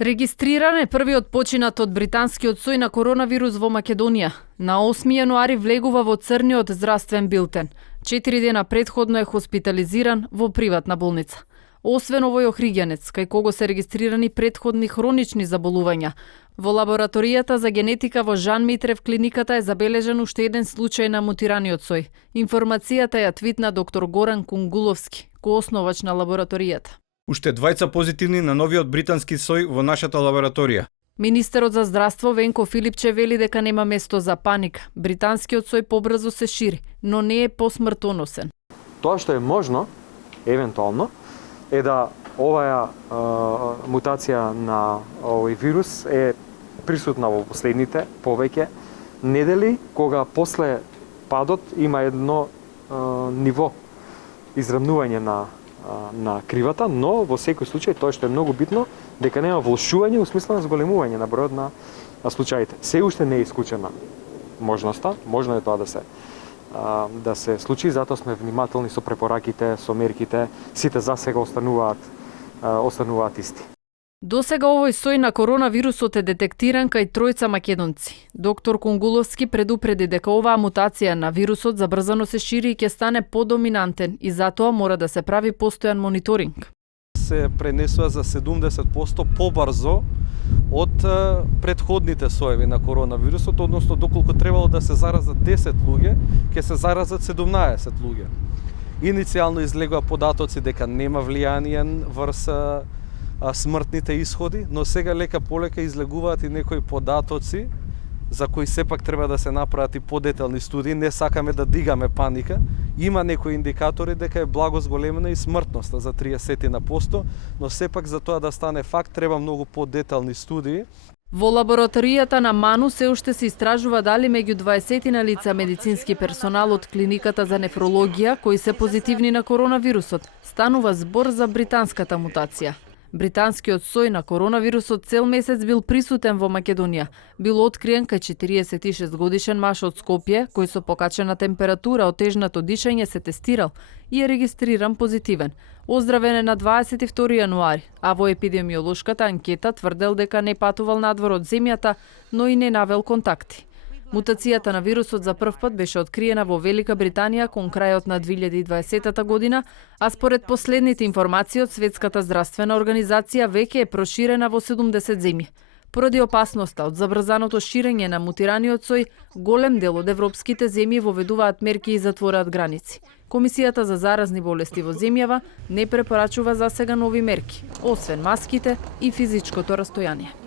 Регистриран е првиот починат од британскиот сој на коронавирус во Македонија. На 8 јануари влегува во црниот здравствен билтен. 4 дена претходно е хоспитализиран во приватна болница. Освен овој охриѓанец, кај кого се регистрирани претходни хронични заболувања, во лабораторијата за генетика во Жан Митрев клиниката е забележан уште еден случај на мутираниот сој. Информацијата ја твитна доктор Горан Кунгуловски, коосновач на лабораторијата. Уште двајца позитивни на новиот британски сој во нашата лабораторија. Министерот за здравство Венко Филипче вели дека нема место за паника. Британскиот сој побрзо се шири, но не е посмртоносен. Тоа што е можно, евентуално, е да оваа мутација на овој вирус е присутна во последните повеќе недели, кога после падот има едно ниво израмнување на кривата, но во секој случај тоа што е многу битно, дека нема влошување во смисла на зголемување на бројот на случаите. Се уште не е исклучена можноста, можно е тоа да се случи, затоа сме внимателни со препораките, со мерките, сите засега остануваат исти. Досега овој сој на коронавирусот е детектиран кај тројца македонци. Доктор Кунгуловски предупреди дека оваа мутација на вирусот забрзано се шири и ќе стане подоминантен и затоа мора да се прави постојан мониторинг. Се пренесува за 70% побрзо од претходните соеви на коронавирусот, односно доколку требало да се заразат 10 луѓе, ќе се заразат 17 луѓе. Иницијално излегува податоци дека нема влијание врз смртните исходи, но сега лека полека излегуваат и некои податоци за кои сепак треба да се направат и подетални студии. Не сакаме да дигаме паника. Има некои индикатори дека е благо зголемена и смртноста за 30%, но сепак за тоа да стане факт треба многу подетални студии. Во лабораторијата на МАНУ се уште се истражува дали меѓу 20 на лица медицински персонал од клиниката за нефрологија кои се позитивни на коронавирусот, станува збор за британската мутација. Британскиот сој на коронавирусот цел месец бил присутен во Македонија. Бил откриен кај 46 годишен маж од Скопје, кој со покачена температура, отежнато дишење се тестирал и е регистриран позитивен. Оздравен е на 22 јануари, а во епидемиолошката анкета тврдел дека не патувал надвор од земјата, но и не навел контакти. Мутацијата на вирусот за прв пат беше откриена во Велика Британија кон крајот на 2020 година, а според последните информации од Светската здравствена организација веќе е проширена во 70 земји. Поради опасноста од забрзаното ширење на мутираниот сој, голем дел од европските земји воведуваат мерки и затвораат граници. Комисијата за заразни болести во земјава не препорачува засега нови мерки, освен маските и физичкото растојание.